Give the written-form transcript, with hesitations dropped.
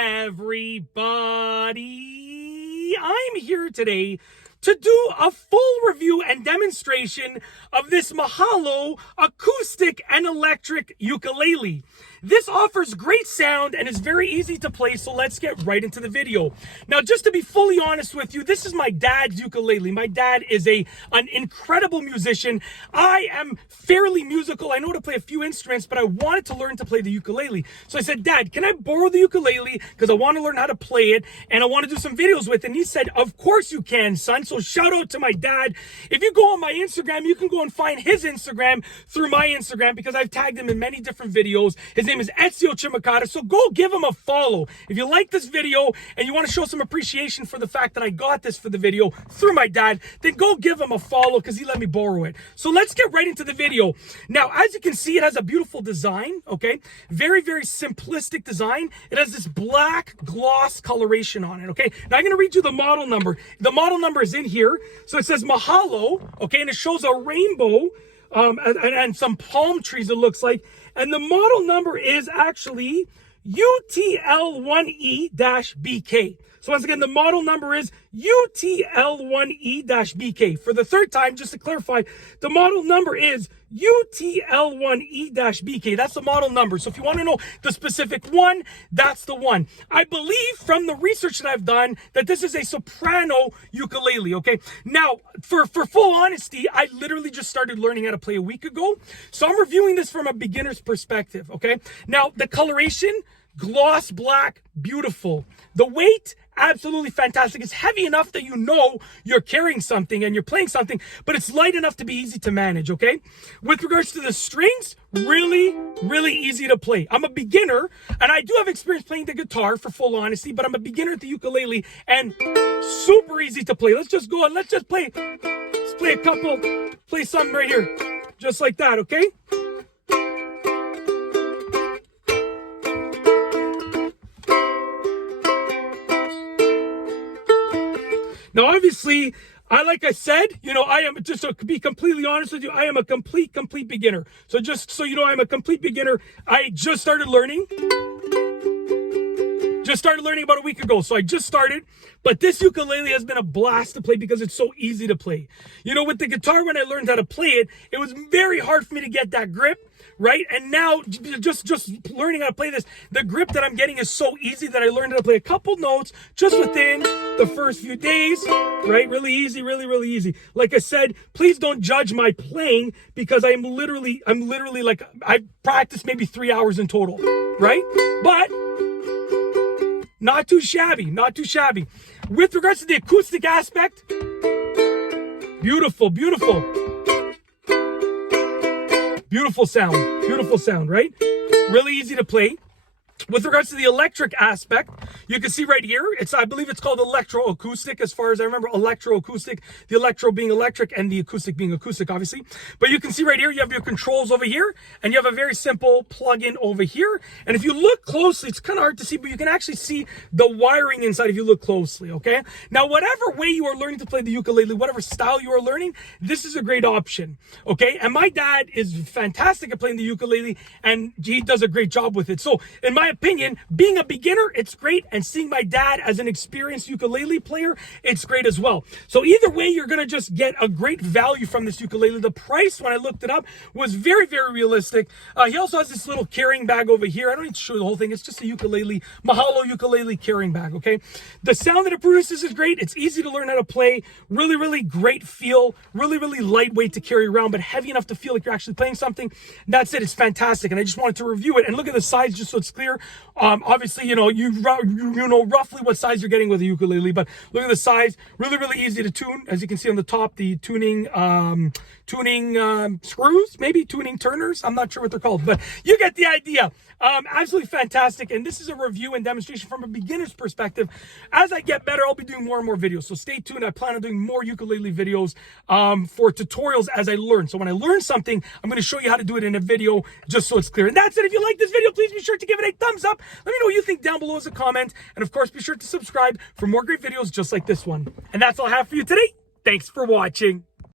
everybody. I'm here today to do a full review and demonstration of this Mahalo Acoustic and Electric Ukulele. This offers great sound and is very easy to play, so let's get right into the video. Now, just to be fully honest with you, this is my dad's ukulele. My dad is an incredible musician. I am fairly musical. I know to play a few instruments, but I wanted to learn to play the ukulele. So I said, Dad, can I borrow the ukulele? Because I want to learn how to play it, and I want to do some videos with it. And he said, of course you can, son. So shout out to my dad. If you go on my Instagram, you can go and find his Instagram through my Instagram, because I've tagged him in many different videos. His name is Chimicata, so go give him a follow. If you like this video and you want to show some appreciation for the fact that I got this for the video through my dad, then go give him a follow because he let me borrow it. So let's get right into the video. Now, as you can see, it has a beautiful design, okay? Very, very simplistic design. It has this black gloss coloration on it, okay? Now, I'm going to read you the model number. The model number is in here. So it says Mahalo, okay? And it shows a rainbow and some palm trees, it looks like. And the model number is actually UTL1E-BK. So once again, the model number is UTL1E-BK. For the third time, just to clarify, the model number is UTL1E-BK. That's the model number. So if you want to know the specific one, that's the one. I believe from the research that I've done that this is a soprano ukulele, okay? Now, for full honesty, I literally just started learning how to play a week ago. So I'm reviewing this from a beginner's perspective, okay? Now, the coloration, gloss black, beautiful. The weight, absolutely fantastic. It's heavy enough that you know you're carrying something and you're playing something, but it's light enough to be easy to manage, okay? With regards to the strings, really, really easy to play. I'm a beginner, and I do have experience playing the guitar, for full honesty, but I'm a beginner at the ukulele, and super easy to play. Let's just go and let's just play. Let's play a couple, play something right here. Just like that, okay? Now, obviously, like I said, you know, I am, just to be completely honest with you, I am a complete beginner. So just so you know, I'm a complete beginner. I just started learning. About a week ago. So I just started, but this ukulele has been a blast to play because it's so easy to play. You know, with the guitar, when I learned how to play it, it was very hard for me to get that grip, right? And now just learning how to play this, the grip that I'm getting is so easy that I learned how to play a couple notes just within the first few days, right? Really easy, really easy. Like I said, please don't judge my playing because I'm literally like, I practiced maybe 3 hours in total, right? But not too shabby. With regards to the acoustic aspect, beautiful sound, right? Really easy to play. With regards to the electric aspect, you can see right here, I believe it's called electro acoustic, as far as I remember, electro acoustic, the electro being electric and the acoustic being acoustic, obviously. But you can see right here, you have your controls over here, and you have a very simple plug-in over here. And if you look closely, it's kind of hard to see, but you can actually see the wiring inside if you look closely, okay? Now, whatever way you are learning to play the ukulele, whatever style you are learning, this is a great option, okay? And my dad is fantastic at playing the ukulele, and he does a great job with it. So, in my opinion, being a beginner, it's great, and seeing my dad as an experienced ukulele player, it's great as well. So either way, you're gonna just get a great value from this ukulele. The price, when I looked it up, was very, very realistic. He also has this little carrying bag over here. I don't need to show you the whole thing. It's just a ukulele, Mahalo ukulele carrying bag, okay? The sound that it produces is great. It's easy to learn how to play. Really great feel. Really lightweight to carry around, but heavy enough to feel like you're actually playing something. That's it. It's fantastic, and I just wanted to review it. And look at the size just so it's clear. Obviously, you know, you know roughly what size you're getting with a ukulele, but look at the size. Really easy to tune. As you can see on the top, the tuning screws, maybe tuning turners. I'm not sure what they're called, but you get the idea. Absolutely fantastic. And this is a review and demonstration from a beginner's perspective. As I get better, I'll be doing more and more videos. So stay tuned. I plan on doing more ukulele videos for tutorials as I learn. So when I learn something, I'm going to show you how to do it in a video just so it's clear. And that's it. If you like this video, please be sure to give it a thumbs up. Let me know what you think down below as a comment. And of course, be sure to subscribe for more great videos just like this one. And that's all I have for you today. Thanks for watching.